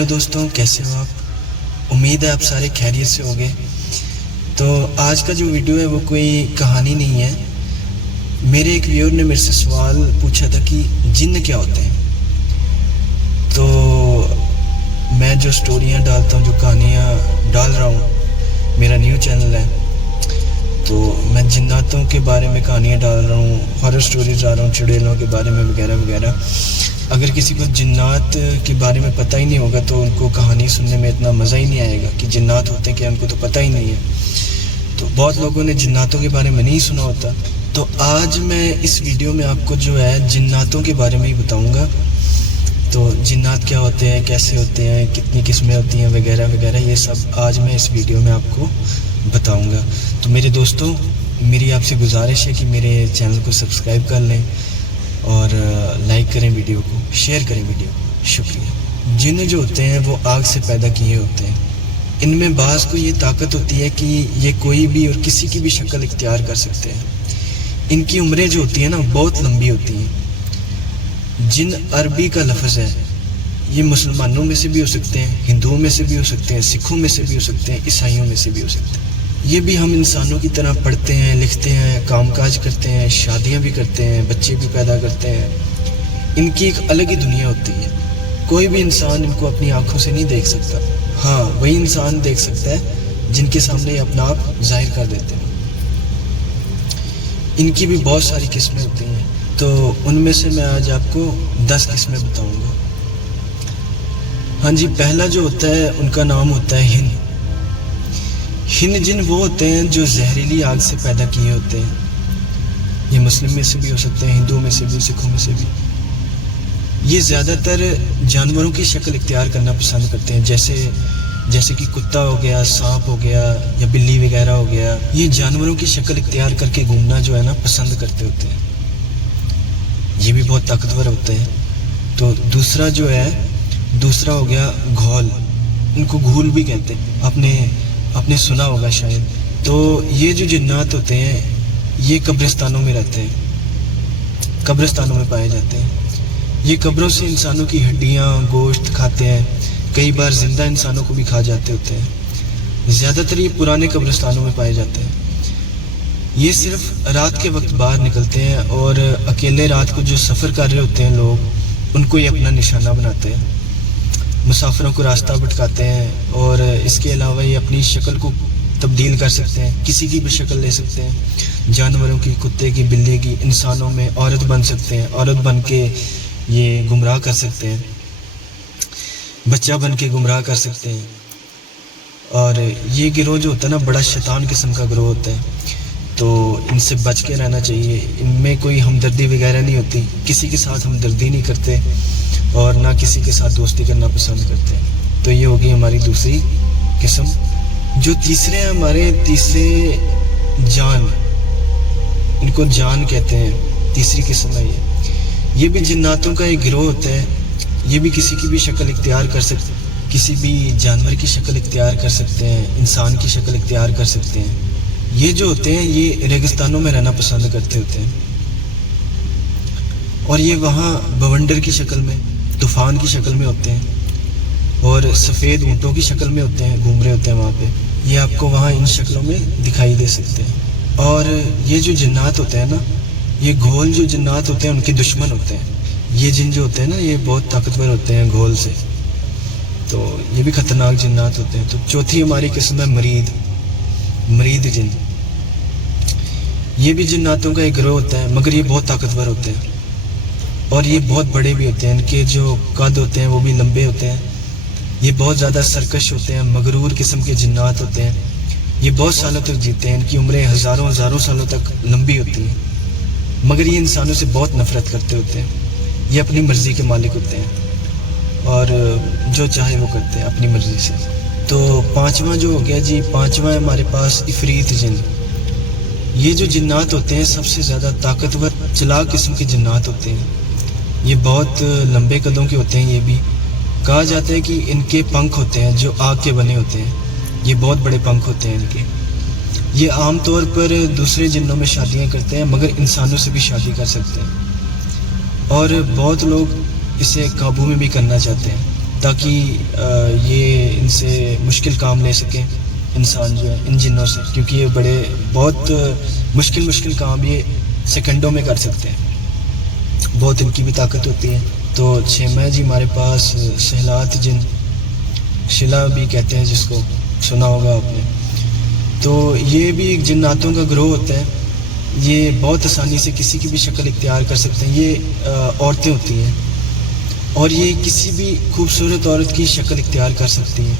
Hello دوستوں، کیسے ہو آپ؟ امید ہے آپ سارے خیریت سے ہوگے۔ تو آج کا جو ویڈیو ہے وہ کوئی کہانی نہیں ہے۔ میرے ایک ویور نے میرے سے سوال پوچھا تھا کہ جن کیا ہوتے ہیں۔ تو میں جو سٹوریاں ڈالتا ہوں، جو کہانیاں ڈال رہا ہوں، میرا نیو چینل ہے، تو میں جناتوں کے بارے میں کہانیاں ڈال رہا ہوں، ہارر سٹوریز ڈال رہا ہوں، چڑیلوں کے بارے میں وغیرہ وغیرہ۔ اگر کسی کو جنات کے بارے میں پتہ ہی نہیں ہوگا تو ان کو کہانی سننے میں اتنا مزہ ہی نہیں آئے گا کہ جنات ہوتے ہیں کہ ان کو تو پتہ ہی نہیں ہے۔ تو بہت لوگوں نے جناتوں کے بارے میں نہیں سنا ہوتا۔ تو آج میں اس ویڈیو میں آپ کو جو ہے جناتوں کے بارے میں ہی بتاؤں گا۔ تو جنات کیا ہوتے ہیں، کیسے ہوتے ہیں، کتنی قسمیں ہوتی ہیں وغیرہ وغیرہ، یہ سب آج میں اس ویڈیو میں آپ کو بتاؤں گا۔ تو میرے دوستوں، میری آپ سے گزارش ہے کہ میرے چینل کو سبسکرائب کر لیں اور لائک کریں، ویڈیو کو شیئر کریں ویڈیو کو۔ شکریہ۔ جن جو ہوتے ہیں وہ آگ سے پیدا کیے ہوتے ہیں۔ ان میں بعض کو یہ طاقت ہوتی ہے کہ یہ کوئی بھی اور کسی کی بھی شکل اختیار کر سکتے ہیں۔ ان کی عمریں جو ہوتی ہیں نا، بہت لمبی ہوتی ہیں۔ جن عربی کا لفظ ہے، یہ مسلمانوں میں سے بھی ہو سکتے ہیں، ہندوؤں میں سے بھی ہو سکتے ہیں، سکھوں میں سے بھی ہو سکتے ہیں، عیسائیوں میں سے بھی ہو سکتے ہیں۔ یہ بھی ہم انسانوں کی طرح پڑھتے ہیں، لکھتے ہیں، کام کاج کرتے ہیں، شادیاں بھی کرتے ہیں، بچے بھی پیدا کرتے ہیں۔ ان کی ایک الگ ہی دنیا ہوتی ہے۔ کوئی بھی انسان ان کو اپنی آنکھوں سے نہیں دیکھ سکتا۔ ہاں، وہی انسان دیکھ سکتا ہے جن کے سامنے یہ اپنا آپ ظاہر کر دیتے ہیں۔ ان کی بھی بہت ساری قسمیں ہوتی ہیں، تو ان میں سے میں آج آپ کو 10 قسمیں بتاؤں گا۔ ہاں جی، پہلا جو ہوتا ہے ان کا نام ہوتا ہے ہن۔ ہن جن وہ ہوتے ہیں جو زہریلی آگ سے پیدا کیے ہوتے ہیں۔ یہ مسلم میں سے بھی ہو سکتے ہیں، ہندوؤں میں سے بھی، سکھوں میں سے بھی۔ یہ زیادہ تر جانوروں کی شکل اختیار کرنا پسند کرتے ہیں، جیسے کہ کتا ہو گیا، سانپ ہو گیا یا بلی وغیرہ ہو گیا۔ یہ جانوروں کی شکل اختیار کر کے گھومنا جو ہے نا پسند کرتے ہوتے ہیں۔ یہ بھی بہت طاقتور ہوتے ہیں۔ تو دوسرا جو ہے، دوسرا ہو گیا گھول۔ ان کو گھول بھی کہتے ہیں، آپ نے سنا ہوگا شاید۔ تو یہ جو جنات ہوتے ہیں یہ قبرستانوں میں رہتے ہیں، قبرستانوں میں پائے جاتے ہیں۔ یہ قبروں سے انسانوں کی ہڈیاں، گوشت کھاتے ہیں، کئی بار زندہ انسانوں کو بھی کھا جاتے ہوتے ہیں۔ زیادہ تر یہ پرانے قبرستانوں میں پائے جاتے ہیں۔ یہ صرف رات کے وقت باہر نکلتے ہیں اور اکیلے رات کو جو سفر کر رہے ہوتے ہیں لوگ، ان کو یہ اپنا نشانہ بناتے ہیں، مسافروں کو راستہ بھٹکاتے ہیں۔ اور اس کے علاوہ یہ اپنی شکل کو تبدیل کر سکتے ہیں، کسی کی بھی شکل لے سکتے ہیں، جانوروں کی، کتے کی، بلے کی، انسانوں میں عورت بن سکتے ہیں، عورت بن کے یہ گمراہ کر سکتے ہیں، بچہ بن کے گمراہ کر سکتے ہیں۔ اور یہ گروہ جو ہوتا ہے نا، بڑا شیطان قسم کا گروہ ہوتا ہے، تو ان سے بچ کے رہنا چاہیے۔ ان میں کوئی ہمدردی وغیرہ نہیں ہوتی، کسی کے ساتھ ہمدردی نہیں کرتے اور نہ کسی کے ساتھ دوستی کرنا پسند کرتے ہیں۔ تو یہ ہوگی ہماری دوسری قسم۔ جو تیسرے ہیں ہمارے، تیسرے جان، ان کو جان کہتے ہیں، تیسری قسم ہے یہ بھی جناتوں کا ایک گروہ ہوتا ہے۔ یہ بھی کسی کی بھی شکل اختیار کر سکتے ہیں، کسی بھی جانور کی شکل اختیار کر سکتے ہیں، انسان کی شکل اختیار کر سکتے ہیں۔ یہ جو ہوتے ہیں یہ ریگستانوں میں رہنا پسند کرتے ہوتے ہیں، اور یہ وہاں بونڈر کی شکل میں، طوفان کی شکل میں ہوتے ہیں، اور سفید اونٹوں کی شکل میں ہوتے ہیں، گھوم رہے ہوتے ہیں وہاں پہ۔ یہ آپ کو وہاں ان شکلوں میں دکھائی دے سکتے ہیں۔ اور یہ جو جنات ہوتے ہیں نا، یہ گھول جو جنات ہوتے ہیں ان کے دشمن ہوتے ہیں۔ یہ جن جو ہوتے ہیں نا، یہ بہت طاقتور ہوتے ہیں گھول سے، تو یہ بھی خطرناک جنات ہوتے ہیں۔ تو چوتھی ہماری قسم ہے مرید جن۔ یہ بھی جناتوں کا ایک گروہ ہوتا ہے، مگر یہ بہت طاقتور ہوتے ہیں اور یہ بہت بڑے بھی ہوتے ہیں۔ ان کے جو قد ہوتے ہیں وہ بھی لمبے ہوتے ہیں۔ یہ بہت زیادہ سرکش ہوتے ہیں، مغرور قسم کے جنات ہوتے ہیں۔ یہ بہت سالوں تک جیتے ہیں، ان کی عمریں ہزاروں سالوں تک لمبی ہوتی ہیں، مگر یہ انسانوں سے بہت نفرت کرتے ہوتے ہیں۔ یہ اپنی مرضی کے مالک ہوتے ہیں اور جو چاہے وہ کرتے ہیں اپنی مرضی سے۔ تو پانچواں جو ہو گیا جی، پانچواں ہمارے پاس عفریت جن۔ یہ جو جنات ہوتے ہیں سب سے زیادہ طاقتور، چلاک قسم کے جنات ہوتے ہیں۔ یہ بہت لمبے قدوں کے ہوتے ہیں۔ یہ بھی کہا جاتا ہے کہ ان کے پنکھ ہوتے ہیں جو آگ کے بنے ہوتے ہیں۔ یہ بہت بڑے پنکھ ہوتے ہیں ان کے۔ یہ عام طور پر دوسرے جنوں میں شادیاں کرتے ہیں، مگر انسانوں سے بھی شادی کر سکتے ہیں، اور بہت لوگ اسے قابو میں بھی کرنا چاہتے ہیں۔ تاکہ یہ ان سے مشکل کام لے سکیں انسان جو ہے ان جنوں سے، کیونکہ یہ بہت مشکل کام یہ سیکنڈوں میں کر سکتے ہیں، بہت ان کی بھی طاقت ہوتی ہے۔ تو چھیمہ جی ہمارے پاس سہلات جن، شلا بھی کہتے ہیں جس کو، سنا ہوگا آپ نے۔ تو یہ بھی ایک جناتوں کا گروہ ہوتا ہے، یہ بہت آسانی سے کسی کی بھی شکل اختیار کر سکتے ہیں۔ یہ عورتیں ہوتی ہیں اور یہ کسی بھی خوبصورت عورت کی شکل اختیار کر سکتی ہیں۔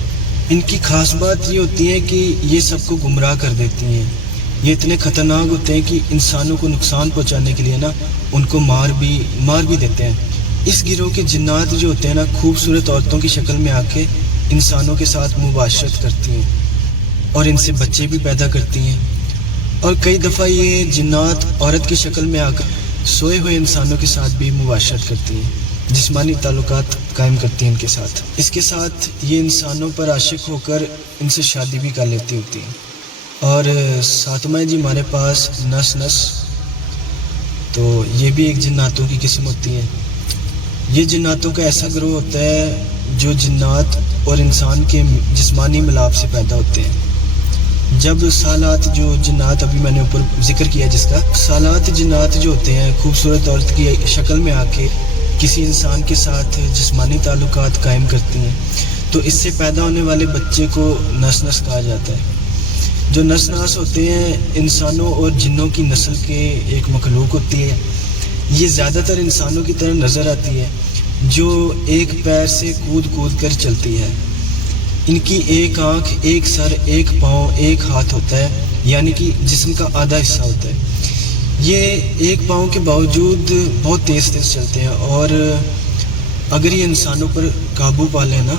ان کی خاص بات یہ ہوتی ہے کہ یہ سب کو گمراہ کر دیتی ہیں۔ یہ اتنے خطرناک ہوتے ہیں کہ انسانوں کو نقصان پہنچانے کے لیے نا ان کو مار بھی دیتے ہیں۔ اس گروہ کے جنات جو ہوتے ہیں نا خوبصورت عورتوں کی شکل میں آ کے انسانوں کے ساتھ مباشرت کرتی ہیں اور ان سے بچے بھی پیدا کرتی ہیں، اور کئی دفعہ یہ جنات عورت کی شکل میں آ کر سوئے ہوئے انسانوں کے ساتھ بھی مباشرت کرتی ہیں، جسمانی تعلقات قائم کرتی ہیں ان کے ساتھ۔ اس کے ساتھ یہ انسانوں پر عاشق ہو کر ان سے شادی بھی کر لیتی ہوتی ہیں۔ اور ساتواں جی ہمارے پاس نس، تو یہ بھی ایک جناتوں کی قسم ہوتی ہے۔ یہ جناتوں کا ایسا گروہ ہوتا ہے جو جنات اور انسان کے جسمانی ملاپ سے پیدا ہوتے ہیں۔ جب سالات جو جنات ابھی میں نے اوپر ذکر کیا جس کا، سالات جنات جو ہوتے ہیں خوبصورت عورت کی شکل میں آ کے کسی انسان کے ساتھ جسمانی تعلقات قائم کرتی ہیں، تو اس سے پیدا ہونے والے بچے کو نس کہا جاتا ہے۔ جو نس ہوتے ہیں انسانوں اور جنوں کی نسل کے ایک مخلوق ہوتی ہے۔ یہ زیادہ تر انسانوں کی طرح نظر آتی ہے، جو ایک پیر سے کود کر چلتی ہے۔ ان کی ایک آنکھ، ایک سر، ایک پاؤں، ایک ہاتھ ہوتا ہے، یعنی کہ جسم کا آدھا حصہ ہوتا ہے۔ یہ ایک پاؤں کے باوجود بہت تیز چلتے ہیں، اور اگر یہ انسانوں پر قابو پا لیں نا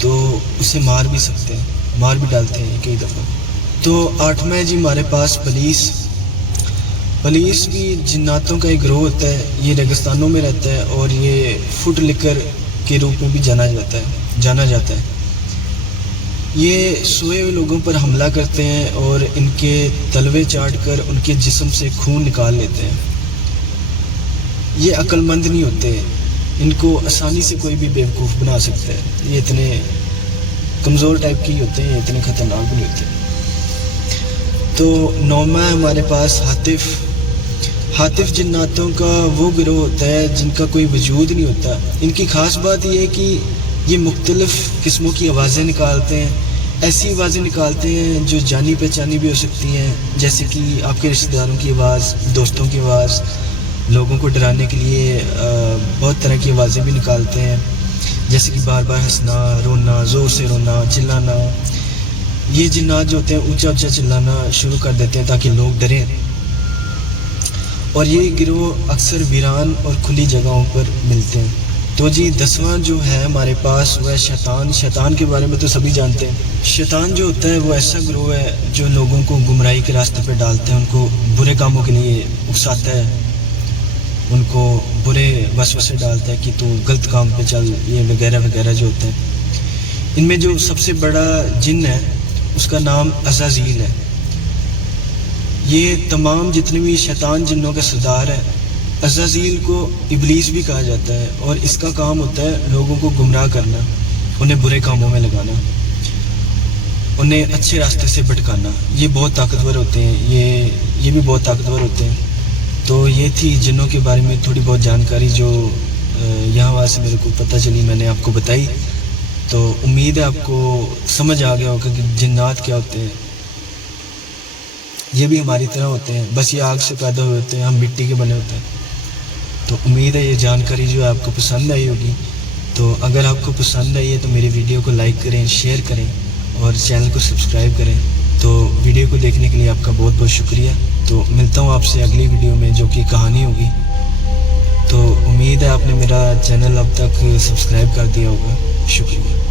تو اسے مار بھی سکتے ہیں، مار بھی ڈالتے ہیں کئی دفعہ۔ تو آٹھواں جی ہمارے پاس پولیس بھی جناتوں کا ایک گروہ ہوتا ہے۔ یہ ریگستانوں میں رہتا ہے اور یہ فٹ لکر کے روپ میں بھی جانا جاتا ہے۔ یہ سوئے ہوئے لوگوں پر حملہ کرتے ہیں اور ان کے تلوے چاٹ کر ان کے جسم سے خون نکال لیتے ہیں۔ یہ عقل مند نہیں ہوتے، ان کو آسانی سے کوئی بھی بیوقوف بنا سکتا ہے۔ یہ اتنے کمزور ٹائپ کے ہوتے ہیں، اتنے خطرناک بھی نہیں ہوتے۔ تو نوواں ہمارے پاس حاطف جناتوں کا وہ گروہ ہوتا ہے جن کا کوئی وجود نہیں ہوتا۔ ان کی خاص بات یہ ہے کہ یہ مختلف قسموں کی آوازیں نکالتے ہیں، ایسی آوازیں نکالتے ہیں جو جانی پہچانی بھی ہو سکتی ہیں، جیسے کہ آپ کے رشتہ داروں کی آواز، دوستوں کی آواز، لوگوں کو ڈرانے کے لیے بہت طرح کی آوازیں بھی نکالتے ہیں، جیسے کہ بار بار ہنسنا، رونا، زور سے رونا، چلانا۔ یہ جنات جو ہوتے ہیں اونچا چلانا شروع کر دیتے ہیں تاکہ لوگ ڈریں۔ اور یہ گروہ اکثر ویران اور کھلی جگہوں پر ملتے ہیں۔ تو جی 10واں جو ہے ہمارے پاس وہ ہے شیطان کے بارے میں تو سبھی جانتے ہیں۔ شیطان جو ہوتا ہے وہ ایسا گروہ ہے جو لوگوں کو گمراہی کے راستے پہ ڈالتا ہے، ان کو برے کاموں کے لیے اکساتا ہے، ان کو برے وسوسے ڈالتا ہے کہ تو غلط کام پہ چل، یہ وغیرہ جو ہوتے ہیں۔ ان میں جو سب سے بڑا جن ہے اس کا نام عزازیل ہے۔ یہ تمام جتنے بھی شیطان جنوں کا سردار ہے۔ عزازیل کو ابلیس بھی کہا جاتا ہے، اور اس کا کام ہوتا ہے لوگوں کو گمراہ کرنا، انہیں برے کاموں میں لگانا، انہیں اچھے راستے سے بھٹکانا۔ یہ بہت طاقتور ہوتے ہیں، یہ بھی بہت طاقتور ہوتے ہیں۔ تو یہ تھی جنوں کے بارے میں تھوڑی بہت جانکاری جو یہاں سے میرے کو پتہ چلی، میں نے آپ کو بتائی۔ تو امید ہے آپ کو سمجھ آ گیا ہوگا کہ جنات کیا ہوتے ہیں۔ یہ بھی ہماری طرح ہوتے ہیں، بس یہ آگ سے پیدا ہوئے ہوتے ہیں، ہم مٹی کے بنے ہوتے ہیں۔ تو امید ہے یہ جانکاری جو ہے آپ کو پسند آئی ہوگی۔ تو اگر آپ کو پسند آئی ہے تو میری ویڈیو کو لائک کریں، شیئر کریں اور چینل کو سبسکرائب کریں۔ تو ویڈیو کو دیکھنے کے لیے آپ کا بہت بہت شکریہ۔ تو ملتا ہوں آپ سے اگلی ویڈیو میں جو کہ کہانی ہوگی۔ تو امید ہے آپ نے میرا چینل اب تک سبسکرائب کر دیا ہوگا۔ شکریہ۔